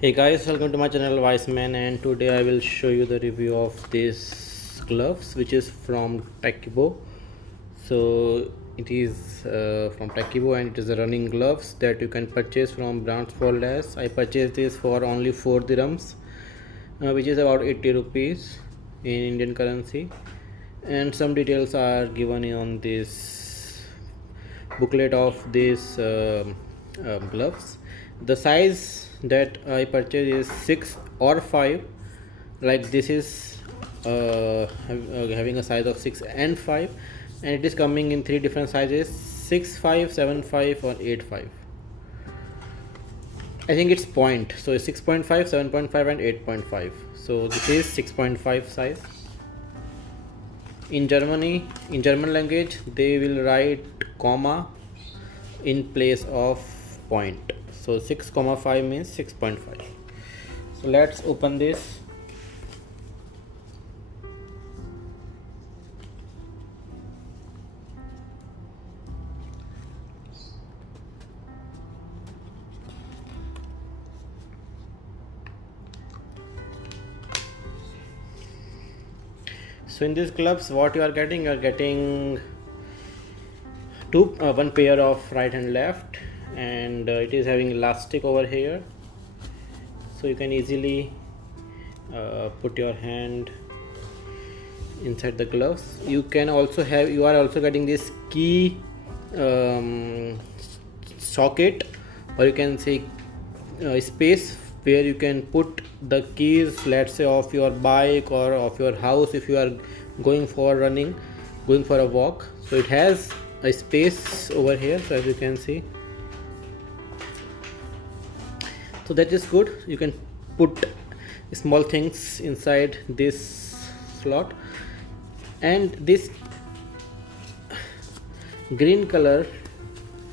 Hey guys, welcome to my channel Wiseman, and today I will show you the review of this gloves which is from Tchibo. So it is from Tchibo and it is a running gloves that you can purchase from brands for less. I purchased this for only 4 dirhams, which is about 80 rupees in Indian currency, and some details are given on this booklet of these gloves. The size that I purchased is 6 or 5. Like this is having a size of 6 and 5, and it is coming in 3 different sizes: 6, 5, 7, 5 or 8, 5. I think it's point, so it's 6.5, 7.5 and 8.5. So this is 6.5 size. In German language, they will write comma in place of point. So 6,5 means 6.5. So let's open this. So in these gloves, what you are getting one pair of right and left, and it is having elastic over here, so you can easily put your hand inside the gloves. You are also getting this key socket, or you can say space where you can put the keys, let's say of your bike or of your house if you are going for a walk. So it has a space over here, so as you can see, so that is good. You can put small things inside this slot, and this green color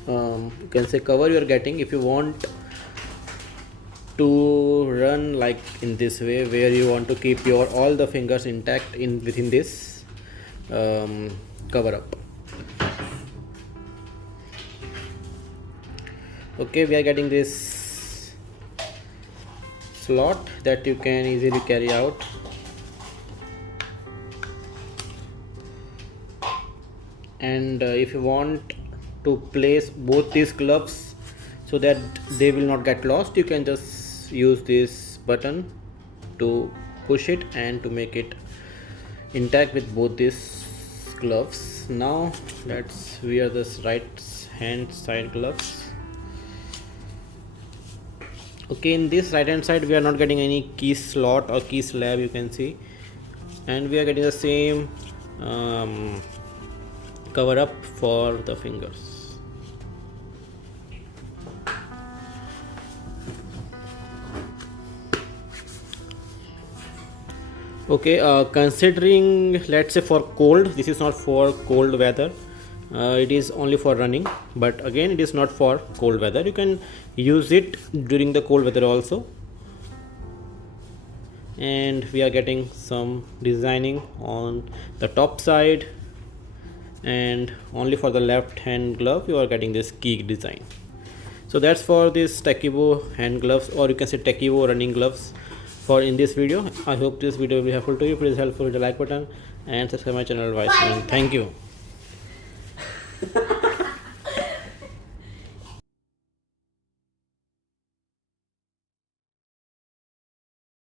you can say cover you are getting if you want to run like in this way, where you want to keep your all the fingers intact within this cover up. Okay, we are getting this slot that you can easily carry out, and if you want to place both these gloves so that they will not get lost, you can just use this button to push it and to make it intact with both these gloves. Now let's wear this right hand side gloves. Okay, in this right hand side we are not getting any key slot or key slab, you can see, and we are getting the same cover up for the fingers. Okay, considering, let's say, for cold, this is not for cold weather, it is only for running, but again it is not for cold weather. You can use it during the cold weather also. And we are getting some designing on the top side, and only for the left hand glove you are getting this key design. So that's for this Tchibo hand gloves, or you can say Tchibo running gloves, for in this video. I hope this video will be helpful to you. Please help with the like button and subscribe my channel Wiseman. Thank you.